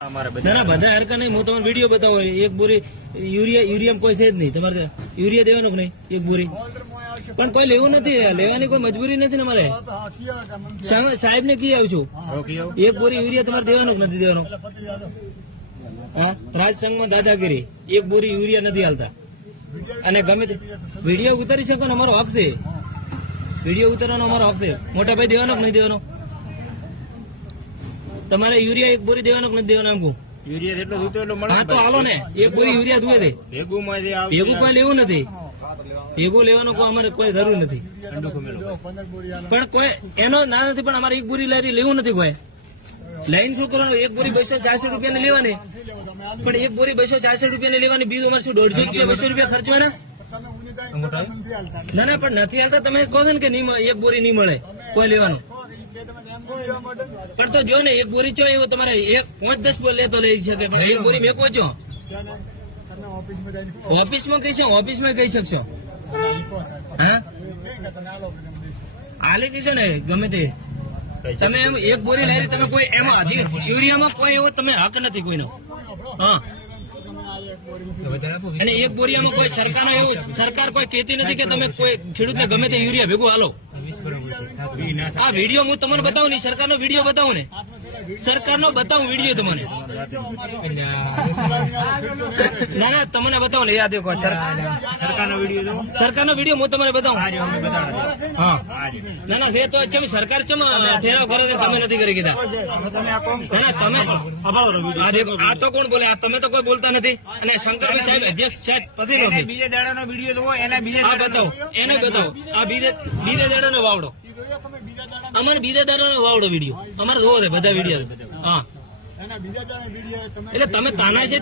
ના બધા હરકા નહીં. હું તમારો વિડીયો બતાવો. એક બોરી યુરિયા કોઈ છે જ નહીં. તમારે યુરિયા દેવાનો કે નહીં? એક બોરી પણ કોઈ લેવું નથી. લેવાની કોઈ મજબૂરી નથી ને અમારે. સાહેબ ને કી આવું છું. એક બોરી યુરિયા તમારે દેવાનું કે નથી દેવાનું? હા, રાજસંઘમાં દાદાગીરી. એક બોરી યુરિયા નથી હાલતા. અને ગમે તે વિડીયો ઉતારી શકો ને, અમારો હક છે. વિડીયો ઉતારવાનો અમારો હક છે. મોટા ભાઈ દેવાનો કે નહીં દેવાનો? તમારે યુરિયા એક બોરી દેવાનો કે નથી દેવાનો? એમ કહું યુરિયા એટલો જોતો એટલો મળે. હા તો હાલો ને, એક બોરી યુરિયા દુએ દે. ભેગું કોઈ લેવું નથી. ભેગું લેવાનું કોઈ અમારે કોઈ જરૂર નથી. પણ કોઈ એનો ના નથી. પણ અમારે એક બોરી લારી લેવું નથી. કોઈ લાઈન શું કરવાનું? એક બોરી 200-400 રૂપિયા ની લેવાની. પણ એક બોરી 200-400 રૂપિયા ની લેવાની. બીજું અમારે શું 150 રૂપિયા 200 રૂપિયા ખર્ચવાના? ના ના, પણ નથી હાલતા. તમે કહો છો ને કે એક બોરી નહીં મળે કોઈ લેવાનું. પણ તો જો ને, એક બોરી ચો એવો તમારે 5-10 બોલ લેતો લઈ શકે. પણ એક બોરી મેકો છો ઓફિસમાં કહી શકો. ઓફિસમાં કહી શકશો. હા, હાલી કહેશો ને ગમે તે. તમે એમ એક બોરી લાવી તમે કોઈ એમાં યુરિયામાં કોઈ એવો તમે હક નથી કોઈનો. હા, અને એક બોરિયામાં કોઈ સરકારનો એવું સરકાર કોઈ કહેતી નથી કે તમે કોઈ ખેડૂતને ગમે તે યુરિયા ભેગું હાલો. આ વિડીયો હું તમને બતાવું ને, સરકારનો વિડીયો બતાવું ને, સરકારનો બતાવું વિડીયો તમને. ના ના, તમને બતાવો ને. યાદ દેખો સરકારનો વિડીયો હું તમને બતાવું. હા, ના ના, તો ચમ સરકાર ચમ ઠેરાવ કરે છે, તમે નથી કરી કીધા. ના ના, તમે આ તો કોણ બોલે? તમે તો કોઈ બોલતા નથી. અને શંકરભાઈ સાહેબ અધ્યક્ષ સાહેબ પછી બીજા દાડાનો વિડીયો જોવો, એના બીજા બતાવો. એને બતાવો. આ બીજા દાડાનો વાવડો. અમારે બીજા દાડાનો વાવડો વિડીયો અમારે જોવો છે બધા વિડીયો. હા, એટલે તમે તાના છે.